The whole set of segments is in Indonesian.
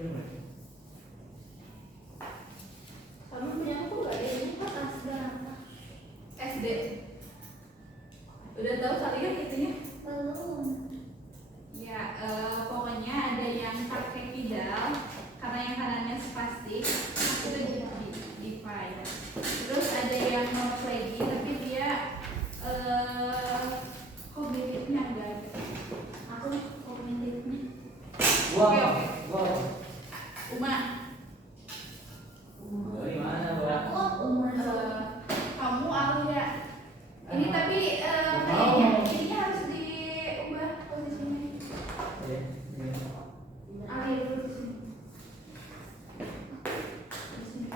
Kamu punya aku gak ada ini kok berapa? SD. Udah tahu kalian itunya? Belum. Ya, pokoknya ada yang pakai pedal karena yang kanannya spastik itu di ya. Terus ada yang non lagi tapi dia kognitifnya enggak ada. Aku kognitifnya. Wow. Uma. Dari mana, Mbak? Aku umur Kamu Alia. Ini tapi kayaknya ini harus diubah posisinya. Alia dulu di sini. Di sini.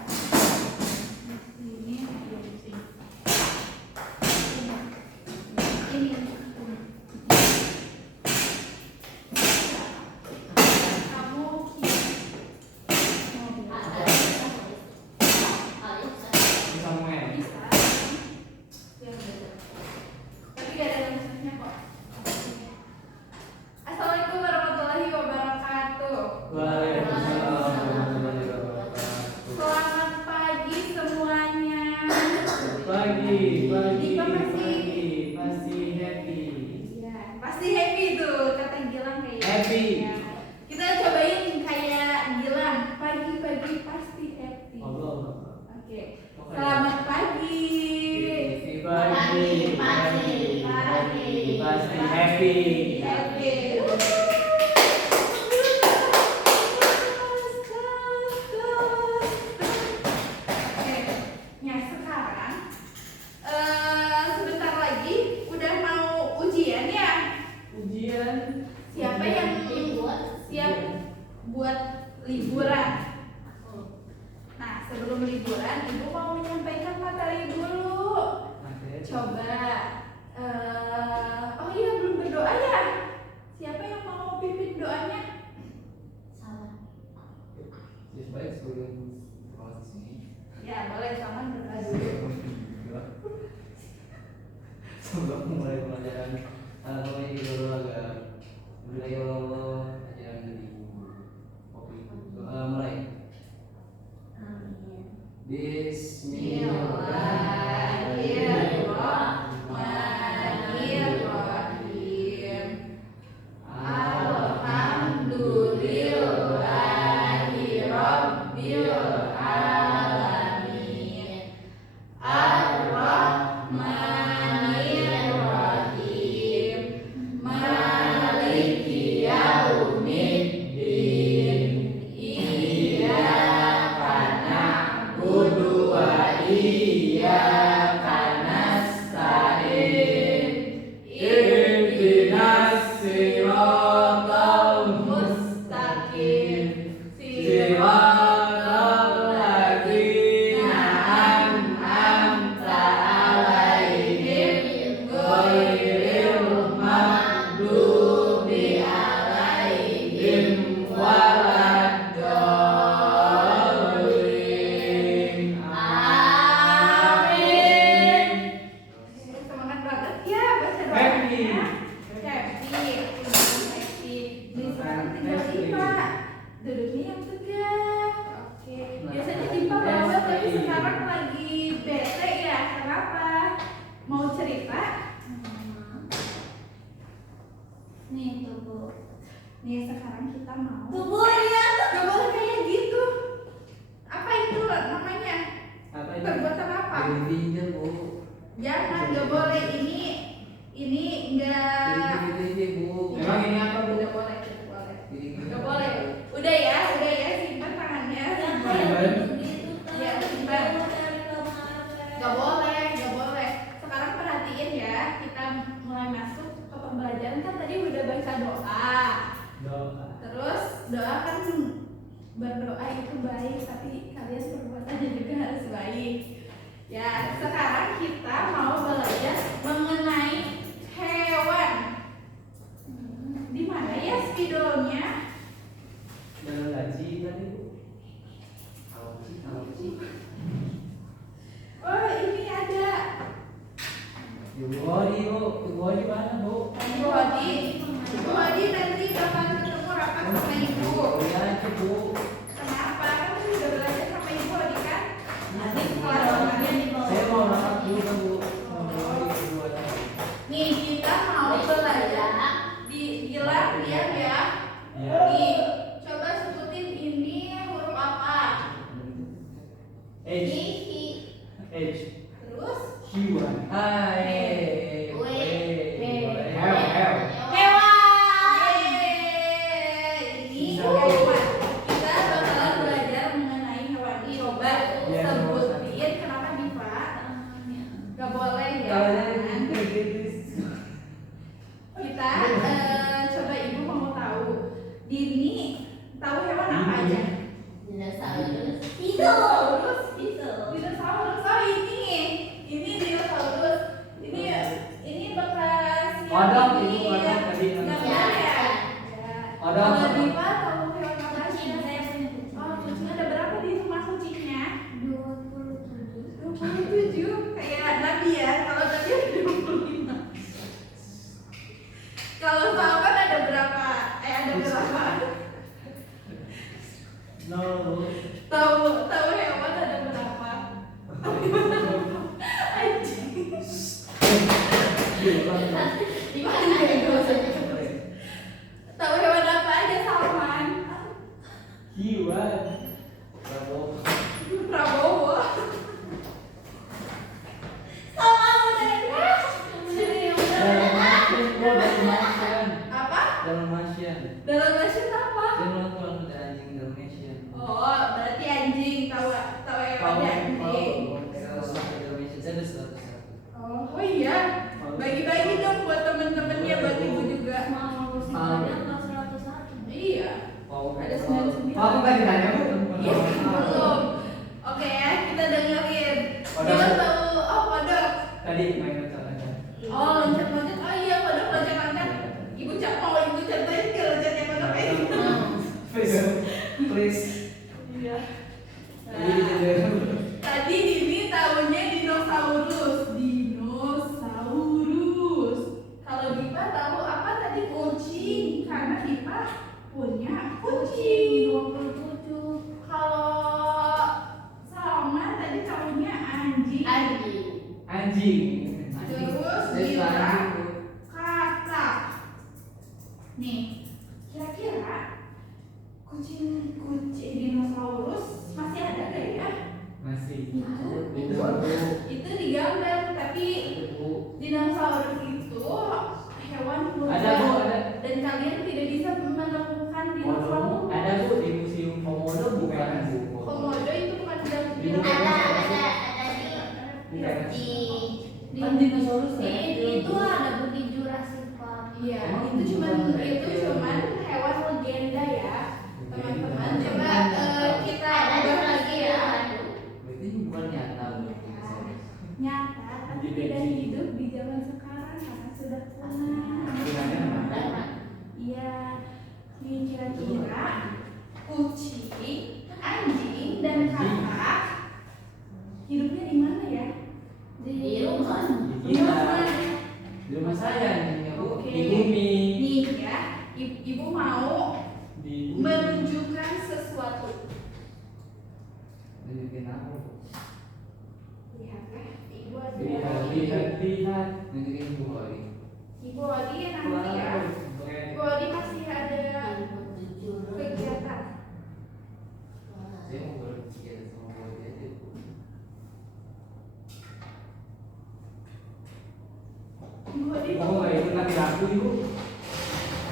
Ini. Kamu Samuel. bisa. Ya, betul. Tapi gak ada maksudnya kok. Assalamualaikum warahmatullahi wabarakatuh. Waalaikumsalam warahmatullahi wabarakatuh. Selamat pagi semuanya. Pagi. Pasti happy. Ya, pasti happy tuh kata Gilang kayaknya. Happy. Ya. Kita cobain kayak Gilang. Pagi-pagi pasti happy. Allah. Oke. Selamat pagi. Pagi. Pasti happy. Happy. Oke, ya sekarang sebentar lagi udah mau ujian ya. Ujian. Siapa yang siap buat liburan? Nah, sebelum liburan, Ibu mau menyampaikan materi dulu. Coba, oh iya belum berdoa ya? Siapa yang mau pimpin doanya? Baik sebelum proses ini. Ya boleh, Saman berdoa dulu. Sebelum mulai pelajaran mulai dulu agak mulai ajaran dari kopi. Mulai. Bismillahirrahmanirrahim. Alhamdulillahirabbil alamin. Ar-Rahmanir-Rahim. Maliki yaumiddin. Iyyaka na'budu wa iyyaka nasta'in. Ihdinas siratal mustaqim. Siratal ladzina an'amta 'alaihim ghairil maghdubi 'alaihim waladdallin. Amin. Semangat banget ya baca doanya. Happy. Nih sekarang tinggal Dipa. Duduknya yang tegak. Oke. Biasanya Dipa bawa tapi sekarang lagi bete ya. Kenapa? Mau cerita? Nih tuh. Nih sekarang kita mau. Tubuh ya. Gak boleh kayak gitu. Apa itu namanya? Apa ini? Perbuatan apa? Pinjam, Bu. Jangan, gak boleh ini enggak. Bu. Memang ini apa, Bu? Gak boleh, gak boleh. Gak boleh. Udah ya, simpan tangannya. Simpan. Ya, simpan. Gak boleh, gak boleh. Sekarang perhatiin ya, kita mulai masuk ke pembelajaran. Kan tadi udah baca doa. Terus doa kan berdoa itu baik, tapi kalian perbuatannya juga harus baik. Ya, sekarang kita mau belajar mengenai hewan. Di mana ya spidolnya? Dalam gaji tadi, Bu. Tahu sih. Oh, ini ada Ibu Hodi mana, Bu? Ibu Hadi nanti kapan ketemu rapat sama Ibu. Ya, itu, Bu. No. Tahu hewan ada berapa? Anjing. Gimana ya dosanya? Tahu hewan apa aja Salman? Hewan. Prabowo. Sama udah. Jadi yang Dalmatian. Apa? Dalmatian. Dalam bahasa apa? Dia nonton ada anjing Dalmatian. Oh, berarti anjing. Tahu hewan anjing. Oh iya. Bagi-bagi dong buat temen-temennya, buat ibu juga. mau sebenarnya nggak 101. Iya. Ada 99. Aku tadi tanya bu. Iya, belum. Oke ya, kita dengerin. Kodok. Kita tahu, oh kodok. Tadi main loncat-loncat. Oh loncat-loncat, oh iya kodok loncat-loncat. Ibu mau ibu contohin ke loncatnya kodok kayak gitu. Please. Iya. Jadi jadi. Tadi Dini tahunya dinosaurus. Dinosaurus. Kalau Dipa tahu apa tadi? Kucing. Karena Dipa punya kucing. 27. Kalau Salman tadi tahunya anjing. Anjing. Terus Dia Dira anjing, Bu. katak. Nih, kira-kira kucing dinosaurus masih ada gak ya? Masih. Itu. Itu digambar, tapi dinosaurus itu hewan purba. Ada bu, ada. Dan kalian tidak bisa menemukan dinosaurus. Ada bu di museum Komodo bukan bu. Komodo itu bukan dalam Di Bukan. di Dinosaurus ya? Itu Itu ada bukti Jurassic Park. Iya, Emang itu cuman bukan. hewan legenda ya, teman-teman. Legenda. Coba kita ubah lagi ya. Berarti ini bukan nyata bu. Nyata, tapi tidak hidup di zaman sekarang karena sudah punah. Gunanya apa? Iya, ini kira-kira kucing, anjing, dan katak hidupnya di mana ya? Di rumah. Di rumah. Di rumah saya anjingnya bu. Oke. Di bumi. Nih ya, ibu mau Di menunjukkan sesuatu. Nunjukin apa? Lihat ya, ibu ada. Lihat. Nunjukin bu Oli. Ibu Odi nanti ya. Ibu Odi masih ada kegiatan. Saya mau berpikir sama bu Oli aja bu. Ibu Odi Kamu nggak ikut nanti aku ibu?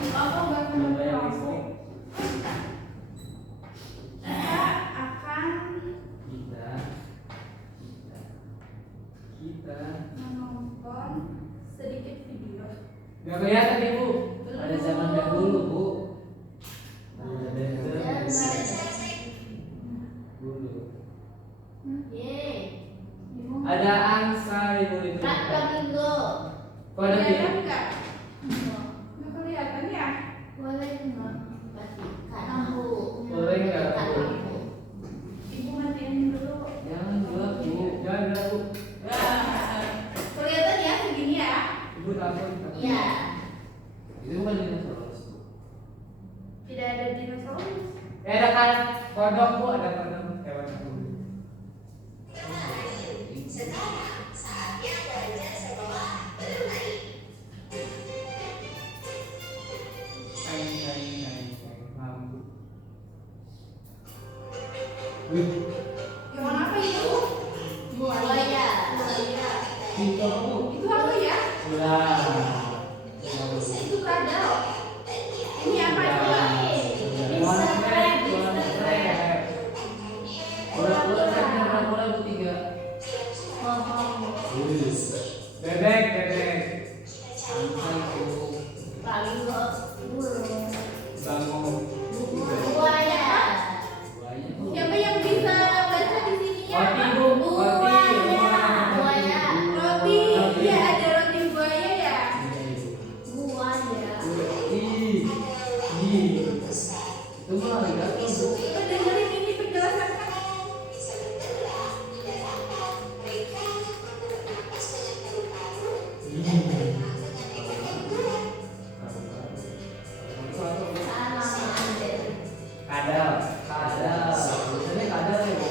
aku nggak Belum kenal bayar kamu. listrik. Kita akan Kita menonton sedikit video. nggak kelihatan ibu. Ada zaman dahulu bu. Ada dulu. Ibu Ada angsa ibu itu. Flamingo. Kok ada kelihatan di? nggak? Nggak kelihatan ya? Boleh nggak? Lampu. Boleh nggak, Bu? Ibu matiin dulu. Jangan gelap bu. Jangan gelap bu. Kelihatan ya segini ya? Ibu takut. Iya. Itu bukan dinosaurus bu. Tidak ada dinosaurus. Ada kan kodok bu, ada kodok hewan bu. Lampu. Hewan apa itu? Buaya. Itu bu. Itu apa ya? Ular. Itu kadal. Ini apa coba? Bebek. Flamingo. Burung. Bangun. Buaya. Siapa yang bisa baca di sini ya? Roti bu. Roti. Buaya. Roti. Kadal. Tulisannya kadal ya bu.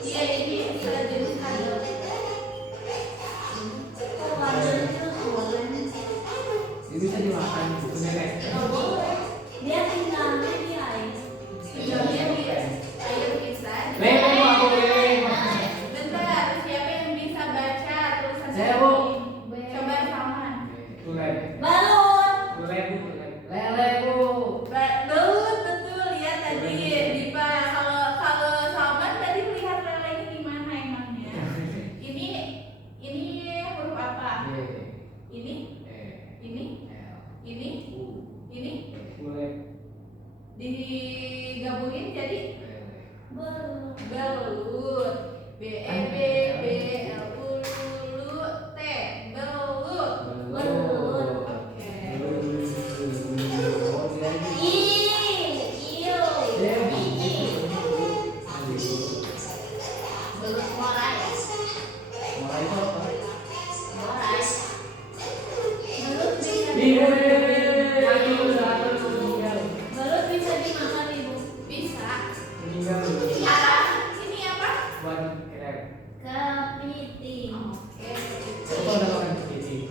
Iya, ini istilah jenis kadal. Ini bisa dimakan bukunya kayak. Dia tinggalnya di air. Tinggalnya di air bisa. Lemo aku Bentar, siapa yang bisa baca tulisan Saya, Bu. ini? Coba sama. Tulen. Balon. Tulen bu. Tulen. Lele bu. Betul ya tadi Dipa. Kalau Salman tadi melihat lelenya di mana emangnya? Ini huruf apa? Ini? Ini? Ini? Ini? Tulen. Digabungin jadi Balon. belut. B E B B L U L U T. Belut. Belut. Oke. Iyo. Belut morai. Mulai itu apa? Morai. Belut bisa Iya. Belut bisa dimakan ibu. Bisa. Meninggal. Ini apa? Buat krep. Kepiting. Oke. Apa udah makan kepiting?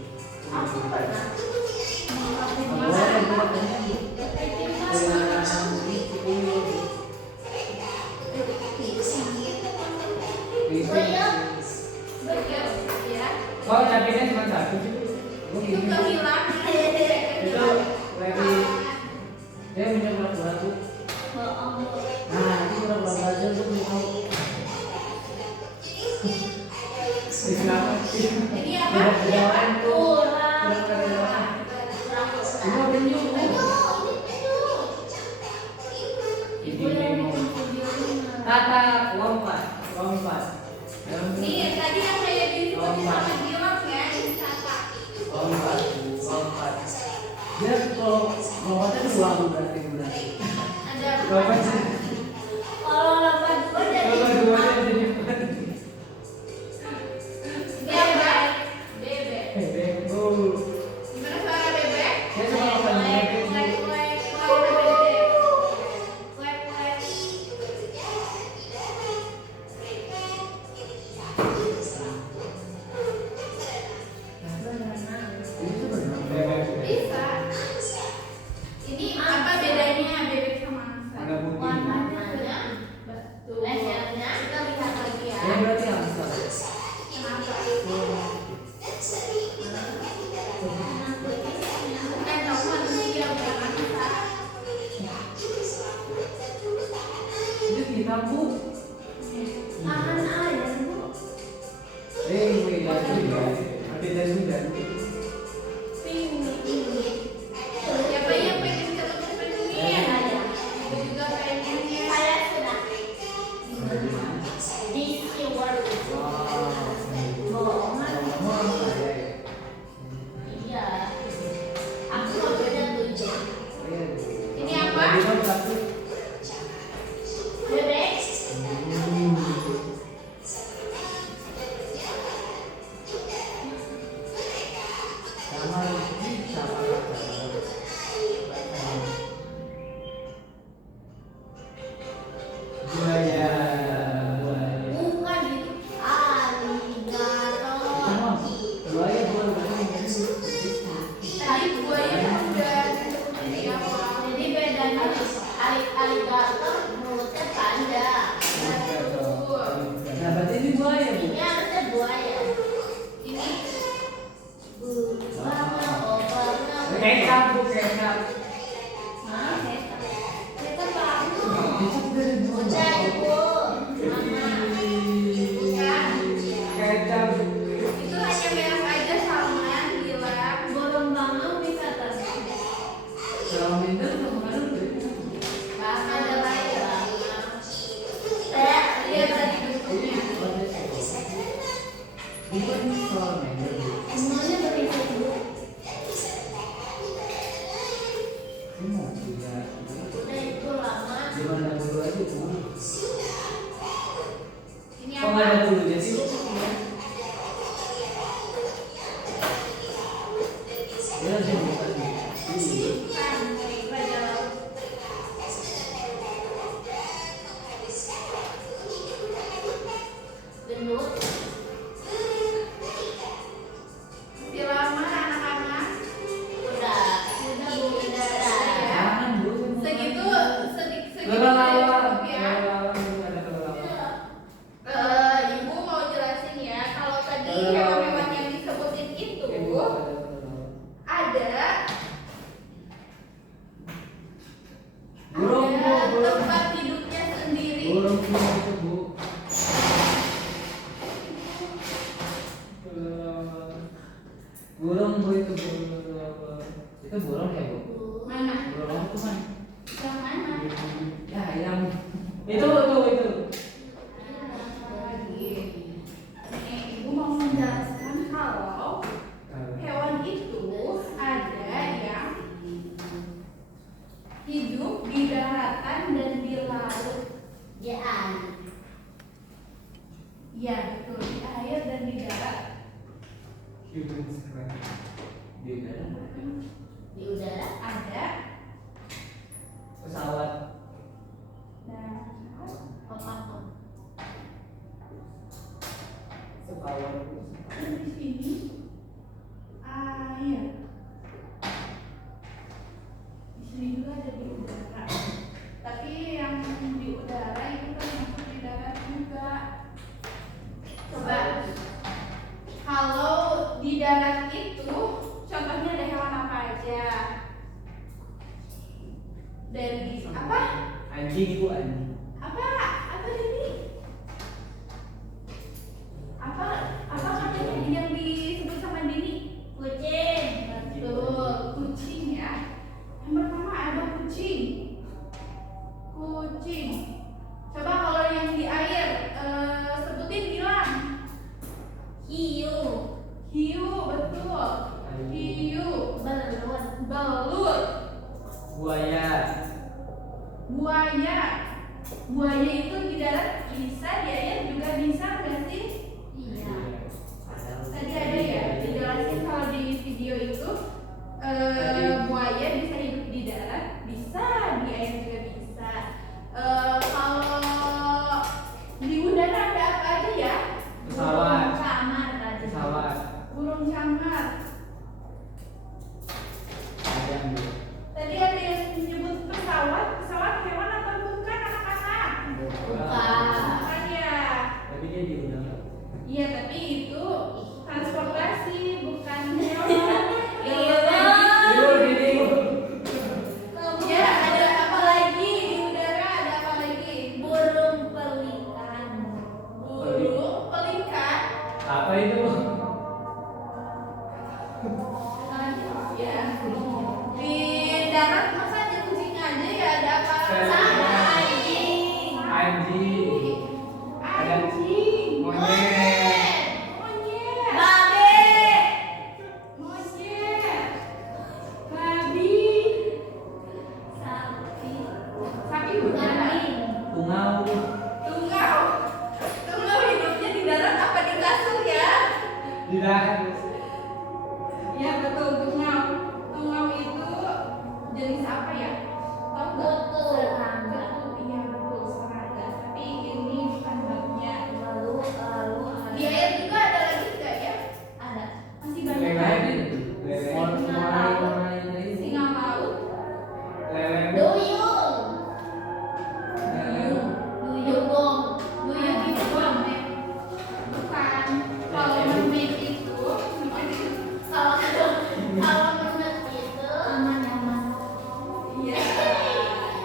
Aku pernah. Kepiting Ya. Oh, capeknya cuma satu sih. Oh, Itu gini. kehilangan. Itu lagi dia punya pura-pura tuh. bohong. Nah, itu pura-pura belajar tuh mau. Siapa sih? Ini apa? Ada orang tuh. Kurang. Pura-pura. Ini Kurang. ada nyuk. Ibu yang bikin videonya. Tata lompat. Nih, tadi yang kayak disebutin sama bilang ya, ini kata. Lompat. Dia kalau lompatnya dua berarti. Ada Lompat sih. Kalau lompat dua jadi Kalau dua jadi bebek. Bebek. bebek. Oh. Gimana suara bebek? Saya cuma makan bebek. Kuek, kuek, kuek, bebek. Kuek, kuek. Bisa. Ini apa bedanya bebek sama angsa? Warna putih. warnanya Betul. lehernya kita lihat lagi ya. Ya berarti hamster. Kenapa? Warna putihnya. Bukan kamu manusia, bukan angsa. Itu kita bu. Makan air bu. Ada sudah. Ini. Siapa yang pengen ketemu pengen? Saya. Ibu juga pengennya. Saya sudah di SeaWorld. Bohongan. Iya. Aku mau beda 7. Ini apa? Bebek. Buaya. Bukan itu. Alligator. Buaya bukan. Tadi buaya udah seperti apa? Jadi bedanya alligator mulutnya panjang. Nah, berarti ini buaya bu. Ini harusnya buaya. Ini Kecap bu, kecap. Hah? Kita baru. Kecap dari buaya. Udah ibu. Mama. bukan. Kecap. Itu hanya merek aja Salman bilang. Burung bangau bisa tas. Kalau minder sama kan udah. Bahkan ada lain. Saya Lihat tadi bentuknya. Bukan soal minder. semuanya berisi bu. Ini mau punya. Udah itu lama. Gimana dulu aja bu? Ini Kok nggak ada apa? bulunya sih? Dia harus bukan. Bukan, raja laut. Kelelawar. Ya. Kelelawar itu ada kelelawar. Ibu mau jelasin ya, kalau tadi Kelelawar. hewan-hewan yang disebutin itu Ibu ada kelelawar. ada Burung, Bu, burung. tempat hidupnya sendiri. Burung itu, Bu. Kelelawar. Burung, Bu, itu kelelawar. Itu burung ya, Bu? Mana? Burung itu kan. Yang mana? Ya, yang itu. Nih, ibu mau menjelaskan kalau hewan itu ada yang hidup di daratan dan di laut. Jaan. Ya, betul. Di air dan di darat. Human strength. Di dalam Di udara. Ada. pesawat. Nah, Apa? Pesawat. dan di sini air. Di sini juga ada di udara. Tapi yang di udara itu termasuk di darat juga. Coba. Kalau di darat itu, contohnya ada hewan apa aja? Dari apa? Anjing, Bu, anjing. Apa ini? Apa katanya yang disebut sama Dini? Kucing. Betul, kucing ya. Yang pertama ada kucing. Coba kalau yang di air, sebutin bilang. Hiu. Hiu, betul. Hiu. Belut. Buaya. Buaya itu di darat bisa, di air juga bisa nggak sih? Iya. Tadi ada ya, dijelasin kalau di video itu buaya bisa hidup di darat, bisa di air juga bisa. Kalau di udara ada apa aja ya? Pesawat. Kamar tadi. Pesawat. Burung camar. Ada, Bu. Tadi ada yang menyebut pesawat. Pesawat hewan atau bukan anak-anak? Bukan ya. Tapi dia di udara. Iya, tapi itu transportasi bukan hewan. Iya. Yuk, gini, Bu. Ya, ada apa lagi di udara? Ada apa lagi? Burung pelikan. Burung pelikan. Apa itu, Bu? Ya. Di darat masa ada kucing aja ya, ada apa? Sama. Anjing. Anjing. Anjing. Monyet. Monyet. Babe. Monyet. Babi. Sapi. Sapi bukan. Tungau. Tungau hidupnya di darat apa di kasur ya? Di darat. Ya betul, tungau itu jenis apa ya? Tahu nggak? Kutu. Serangga. Iya betul, serangga. Tapi ini bukan babnya. Lalu Di air juga ada lagi nggak ya? ada. Masih banyak. Lele. Lele. Singa laut. Lele. Duyung. Lele. Duyung. Duyung itu mermaid. Bukan. Kalau mermaid itu Kalau menurut itu aman-aman. iya.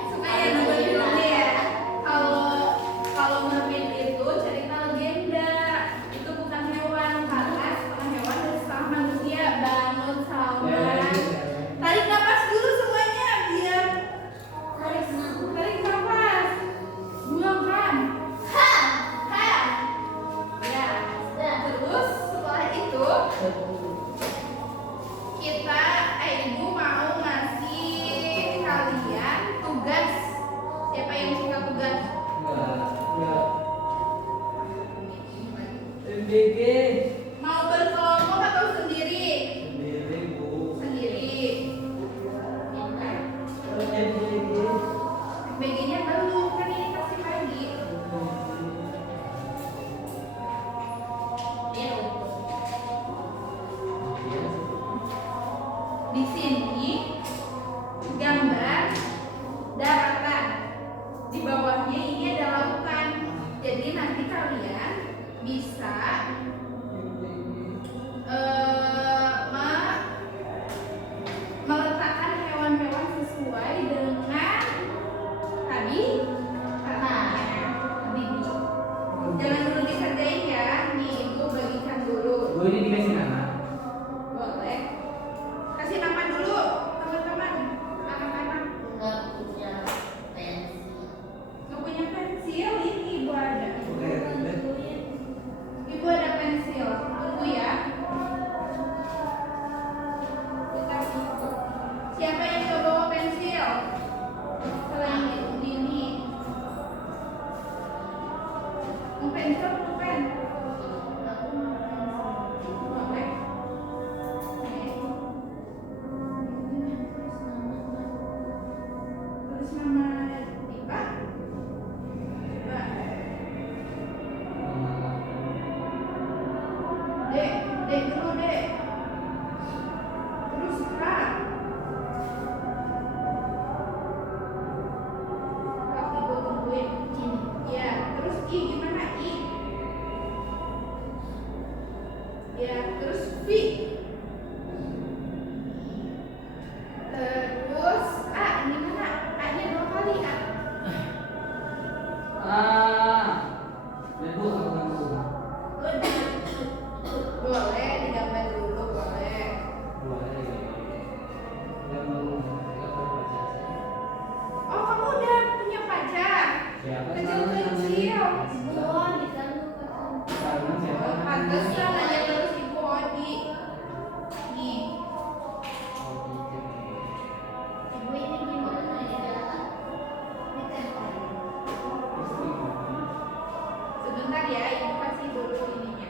Suka ya nonton filmnya ya. Kalau mermaid itu cerita legenda. Itu bukan hewan karena setengah hewan dan setengah manusia. Bangun Salman. Tarik nafas dulu semuanya biar tarik nafas. Buangkan. Ha. Ya. Terus setelah itu ibu mau ngasih kalian tugas. Siapa yang suka tugas? Enggak. MBG. Mau berkelompok atau sendiri? Sendiri, Bu. Sendiri. MBG. BG-nya belum, kan ini kasih pagi. Di sini gambar daratan. Di pensil pulpen? Boleh. Tulis nama Diva. Dek, dek dulu dek. Terus kak. Kak ibu tungguin ini. Ya, terus I gimana I? Ya, terus V. Terus A gimana? A-nya 2 kali A. Bu, aku ganggu. Boleh digambar dulu, boleh. Boleh. Ganggu. Oh, kamu udah punya pacar? Siapa Kecil-kecil. Semua diganggu kan. Karena siapa Oh, pantesan aja terus Ibu Odi. Nih, Ibu ini gimana ya? Ditempel. sebentar ya, Ibu kasih dulu ininya.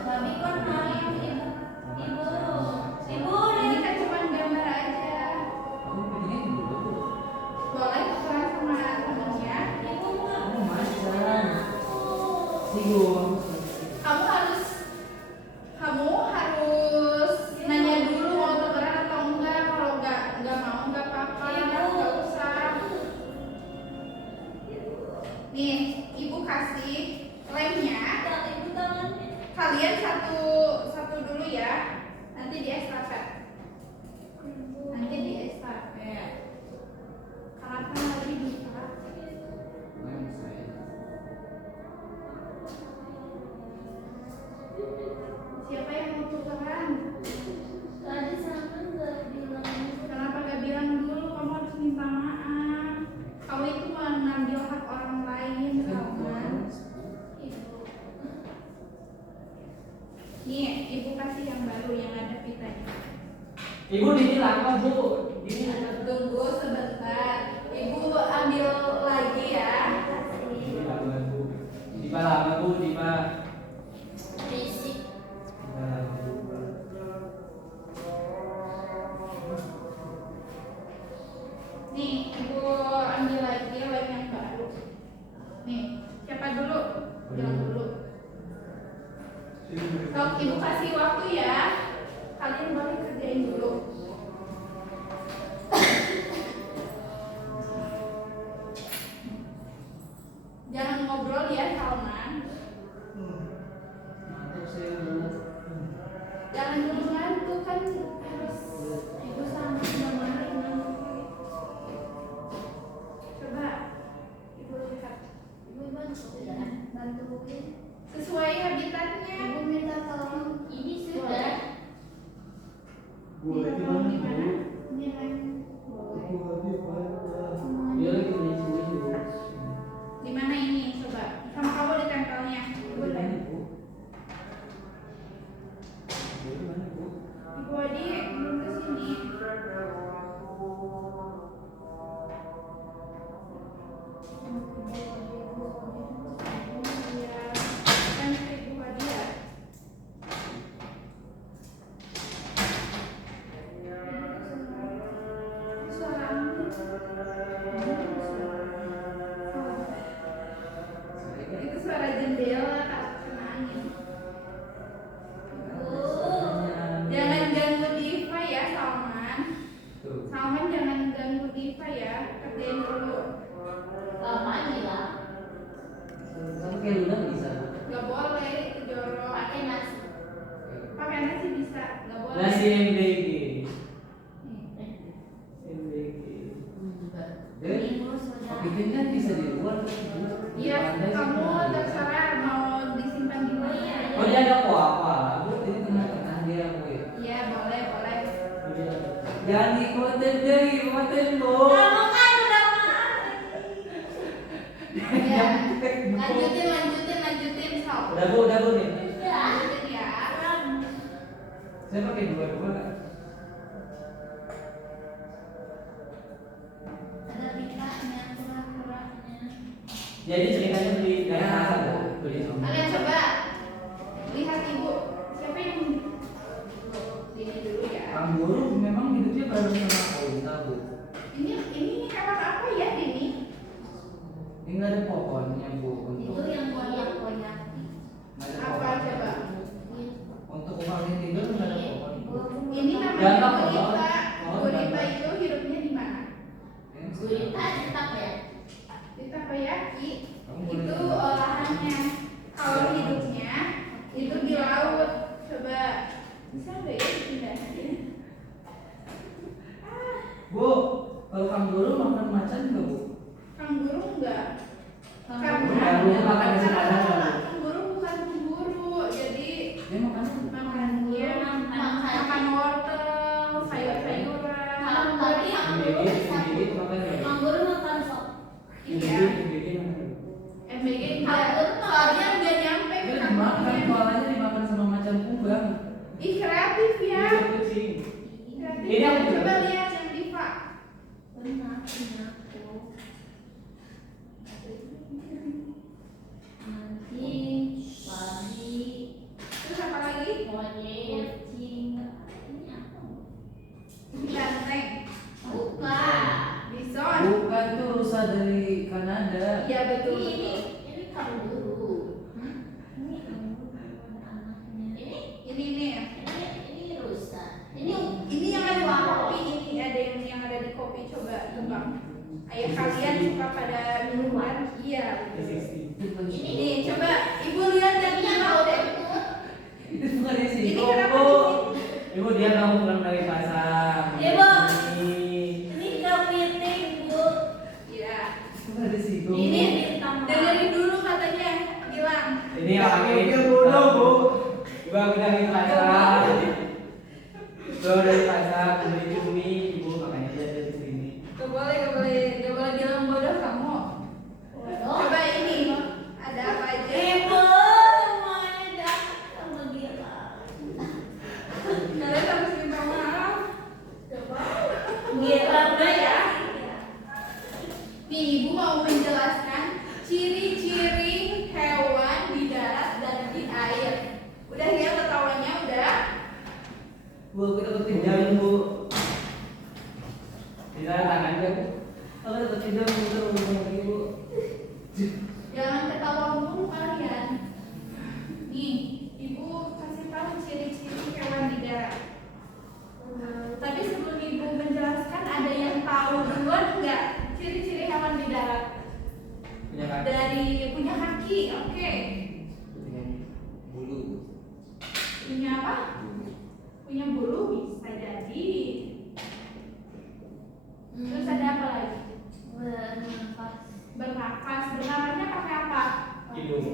Babi kan main ibu. Ibu, Ini kan cuma gambar aja. Kamu begini dulu. Boleh tukeran sama temennya. ibu enggak. Kamu macam. Singgung. Kamu harus nanya dulu mau tukeran atau enggak. Kalau enggak mau enggak apa-apa, enggak usah. Nih, Ibu kasih lemnya. Ibu tangannya. Kalian satu dulu ya. Nanti di estafet. Nanti di estafet. Kenapa lagi bisa? Main saya. Siapa yang mau tukeran? Tadi sama enggak bilang. Kenapa gak bilang dulu? Kamu harus minta maaf. Kamu itu mengambil hak orang lain, Salman. Ibu. Nih, Ibu kasih yang baru yang ada pitanya. Ibu ini lama bu. Ini Tunggu sebentar. Ibu ambil lagi ya. Ini lama bu. Dipa lama bu. Dipa. Berisik. Dipa lama bu. Nih, Ibu ambil lagi lem yang baru. Nih, siapa dulu? Bilang dulu. Sok, Ibu kasih waktu ya. Kalian boleh kerjain dulu. Jangan ngobrol ya, Salman. Mantap saya bu. Jangan dulu ngantuk kan harus Ibu sama kemarin. Coba Ibu lihat Ibu bantu ya. Bantuin. sesuai habitatnya. Ibu minta tolong. Ini sudah. Minta tolong di mana? Ini lem. Boleh. Dia lagi menyusui bu. Di mana ini? Coba. Sama kamu di tempelnya. Ibu Di tem. mana bu? Di mana bu? Ibu Adi belum kesini. Iya. Kan Ibu Adi ya. Suara angin. Itu suara jendela kena angin. Jangan ganggu Diva ya, Salman. Tuh. Salman jangan ganggu Diva ya. Kerjain dulu. Lama aja lah. Sama kayak Luna bisa. Gak boleh itu jorok. Pakai nasi. Pakai nasi bisa. Gak boleh. Nasi MBG. Nih. MBG. Ini Dan ibu sudah. bikin kan bisa di luar kan bu. Iya, Di pandai kamu semua. terserah mau disimpan di mana. Iya, Oh dia ada apa? Bu, ini tengah-tengah dia bu. Iya, boleh, boleh. Jangan ikutin deh, ikutin bu. Kamu kan udah maaf. Iya. Lanjutin, Sal. Udah bu nih. Lanjutin ya. Saya pakai dua-dua kan? Ada Jadi ceritanya beli dari pasar Bu. Beli sama. Kalian coba lihat ibu. Siapa yang ini dulu ya? Kanguru memang hidupnya bareng sama unta Bu. Ini hewan apa ya ini? Ini nggak ada pohonnya Bu. Itu Untuk yang koyak-koyak. nggak ada Apa pohon. coba? Untuk uangnya tidur nggak ada pohon. Ini namanya Gampang, gurita. pohon. Gurita itu hidupnya di mana? Gurita tetap ya. Di takoyaki. Kamu boleh Itu coba. olahannya. Kalau hidupnya itu di laut. Coba bisa nggak ya dipindahin? Bu, kalau kanguru makan macan nggak Bu? Kanguru enggak. Kanguru makan nasi padang nggak, Bu? Kanguru bukan pemburu, jadi Dia makan makannya makan wortel, sayur-sayuran. Tapi Gigit makan nggak Bu? Kanguru makan sop. Iya. Gigit makan nggak Bu? MBG enggak. Soalnya udah nyampe ke Dia dimakan, kangkungnya. kepalanya dimakan sama macan kumbang. Ih kreatif ya. Dia kucing. Kreatif. Ini aku Coba juga. lihat yang Diva. Benar, aku. Nanti pagi Terus apa lagi? monyet kucing. Ini apa? Ini banteng. Bukan. Bison. Bukan tuh rusa dari Kanada. Iya betul. Ini kanguru. Ini kanguru anaknya. Ini. Ini rusa. Ini Yang ada di kopi. Ini ada yang ada di kopi. Coba tebak. Ayah kalian suka pada minuman? Iya. Ini coba ibu lihat yang ini ini apa deh. Itu bukan di sini. Ini kenapa Bu. di sini? Ibu dia kamu pulang dari pasar. Ibu. Ini. Ini kepiting, Bu. Iya. Itu bukan di situ. Ini bintang Dengerin dulu katanya. Bilang. Ini yang pakai bodoh Bu. Ibu aku dari pasar. Ibu dari pasar beli cumi. Ibu makanya dia ada di sini. Gak boleh bilang bodoh kamu. bodoh. Coba ini. Ada apa aja? Ibu, semuanya jahat sama gila. Kalian harus minta maaf. Coba. Gila Udah ya. ya. Nih, ibu mau menjelaskan ciri-ciri hewan di darat dan di air. Udah ya ketawanya udah. Bu, kita ketinggalan Bu. Tidak tangan dia Bu. Kalau ketinggalan Bu, kita ngomong lagi Bu. Jangan ketawa mulu kalian. Nih, ibu kasih tahu ciri-ciri hewan di darat. Tapi sebelum ibu menjelaskan, ada yang tahu duluan nggak ciri-ciri hewan di darat? Punya kaki. Dari punya kaki, oke. Punya bulu. Punya apa? Punya bulu bisa jadi. Terus ada apa lagi? Bernafas. Bernafas. Bernafasnya pakai apa? Hidung.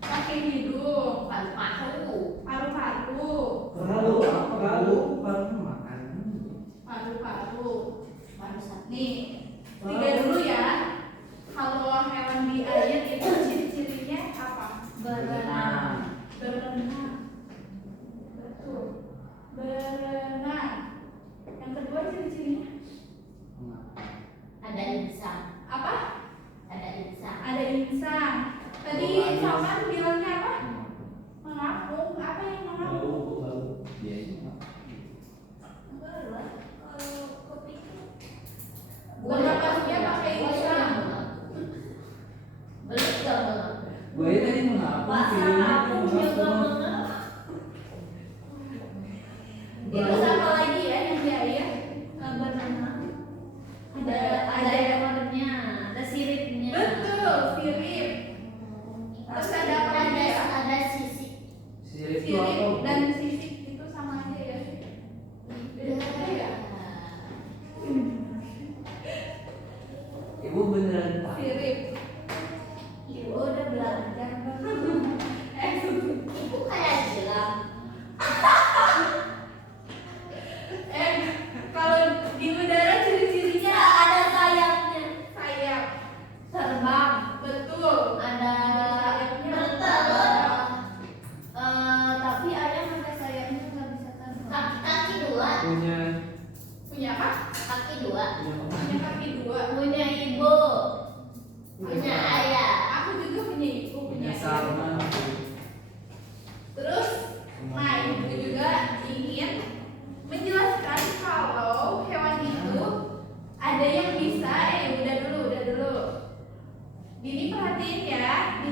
Pakai hidung, Paru-paru. paru-paru, Paru apa? Paru makan. paru-paru. Paru satu. Nih, tiga dulu ya. Kalau hewan di air itu ciri-cirinya apa? Berenang. Berenang. Betul. Berenang. Yang kedua ciri-cirinya Ada insang. apa? Ada insang. Ada insang. Tadi Salman bilangnya apa? Mengapung. Apa yang mengapung? Dia ini Kalau kepiting. Bernafasnya pakai insang. Belum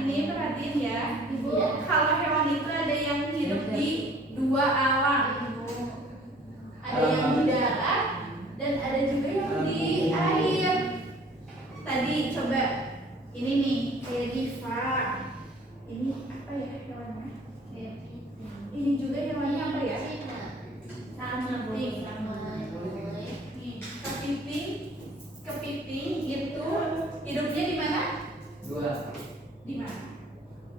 ini perhatiin ya, Ibu. Iya. Kalau hewan itu ada yang hidup di dua alam. Ada yang di darat dan ada juga yang di air. Tadi coba ini nih kayak diva. Ini apa ya hewannya? Ini juga hewannya apa ya? Sama Bu, sama. Nih, kepiting. Kepiting itu hidupnya di mana? Dua. Di mana?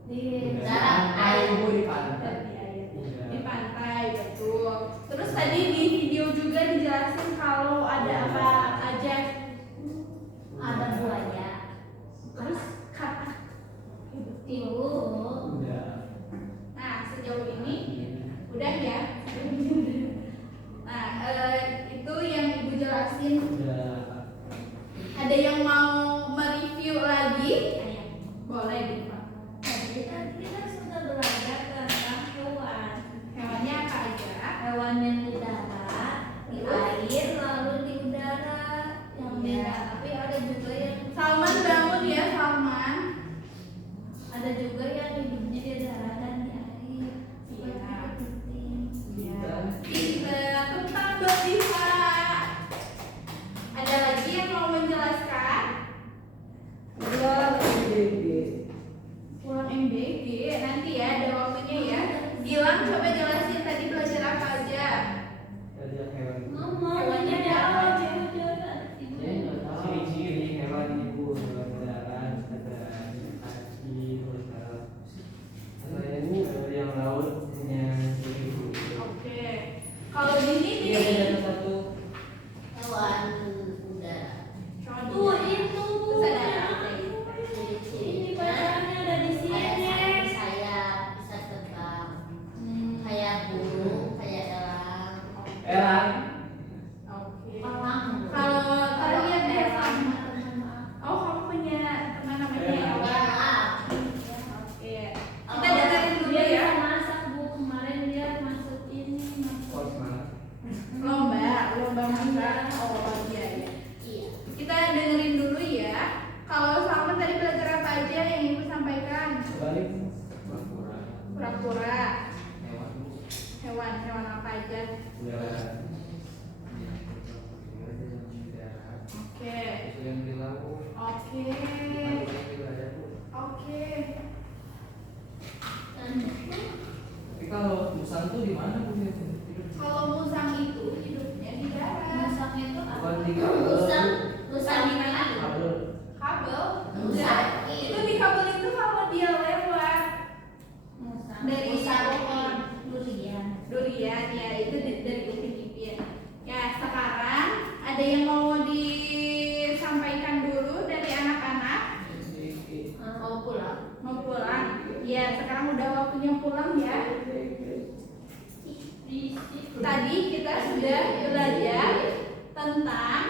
Di Udah. darat air. Ibu di pantai. Di air. Iya. Di pantai, betul. Terus tadi di video juga dijelasin kalau ada apa aja. Ada buaya. Terus kata. Ibu. Udah. Nah, sejauh ini udah ya. Nah, itu yang Ibu jelasin. Udah. Ada yang mau mereview lagi? Ayam. Boleh, Diva. Tadi kan kita sudah belajar tentang hewan. Hewannya apa aja? Hewan yang di darat, di air, lalu di udara. Yang Iya. tapi ada juga yang Salman bangun ya, Salman. ada juga yang hidupnya di darat dan di air. Iya. Seperti kepiting. Pinter, tentang Mbak Diva. Ada lagi yang mau menjelaskan? Pulang MBG nanti ya, ada waktunya ya. Gilang coba jelasin tadi belajar apa aja. Ada hewan. Mama, Hewannya ada apa apa? aja? Ciri-ciri hewan ibu hewan darat, ada kaki, terus ada yang laut punya ciri ibu. Oke. Kalau gini Iya, nih. ada satu. Hewan udara. Tuh itu Terus ada apa? Ini bacanya ada di sini. Sayap bisa terbang. Kayak burung, kayak elang. Elang. Oke. Elang. Kalau tadi ada elang. sama. Oh, kamu punya teman namanya Ewa. Elang. Oke. Kita dengerin dulu Dia ya. bisa masak Bu, kemarin dia masuk ini Oh, masuk. semangat. Lomba masak. Oh iya ya. Iya. Kita dengerin dulu ya. Kalau Salman tadi belajar apa aja yang Ibu sampaikan? Kebalik. Pura-pura. Pura-pura. Hewan. Hewan apa aja? Darat. Oke. Yang di laut. Oke. Oke. Tapi kalau musang tuh di mana punya? Kalau musang itu hidupnya di darat. Masak itu apa? Bukan di kabel. Musang, Musang musang di mana? Kabel. Kabel. Musang. Enggak. Itu di kabel itu kalau dia lewat Musang. dari Musang pohon durian. durian ya itu dari upin-ipin. Ya sekarang ada yang mau disampaikan dulu dari anak-anak Mau pulang. mau pulang. Ya sekarang udah waktunya pulang ya. Tadi kita sudah belajar tentang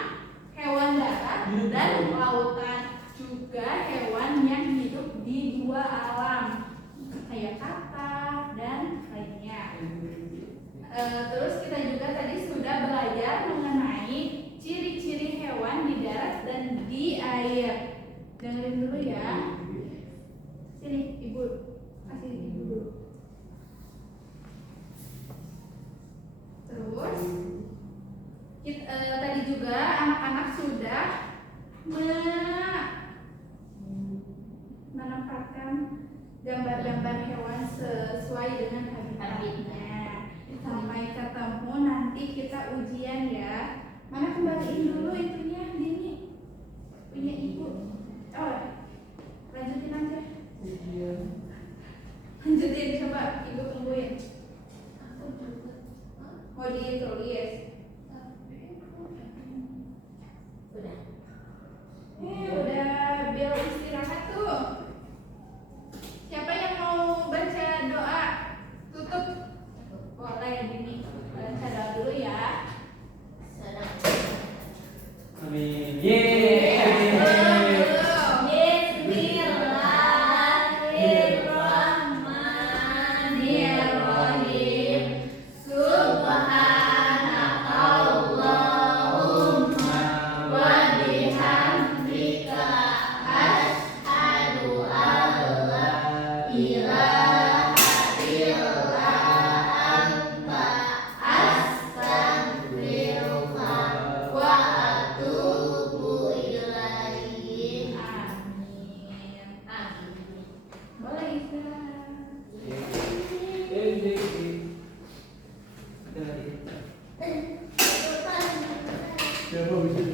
hewan darat dan lautan, juga hewan yang hidup di dua alam kayak katak dan lainnya. Terus kita juga tadi sudah belajar mengenai ciri-ciri hewan di darat dan di air. Dengerin dulu ya. Sini Ibu, kasih Ibu dulu. Terus tadi juga anak-anak sudah menempatkan gambar-gambar hewan sesuai dengan habitatnya. Sampai ketemu nanti kita ujian ya. Mana kembaliin dulu itunya Dini punya Ibu. Oh, lanjutin aja. Lanjutin coba Ibu tungguin. Mau ditulis. Udah. Udah bel istirahat tuh. Siapa yang mau baca doa? Tutup. Boleh Dini. Baca doa dulu ya. Sedang. Amin. Yeay. Bismillahirrahmanirrahim. Subhanakallahumma wa bihamdika asyhadu an la Siapa bisa?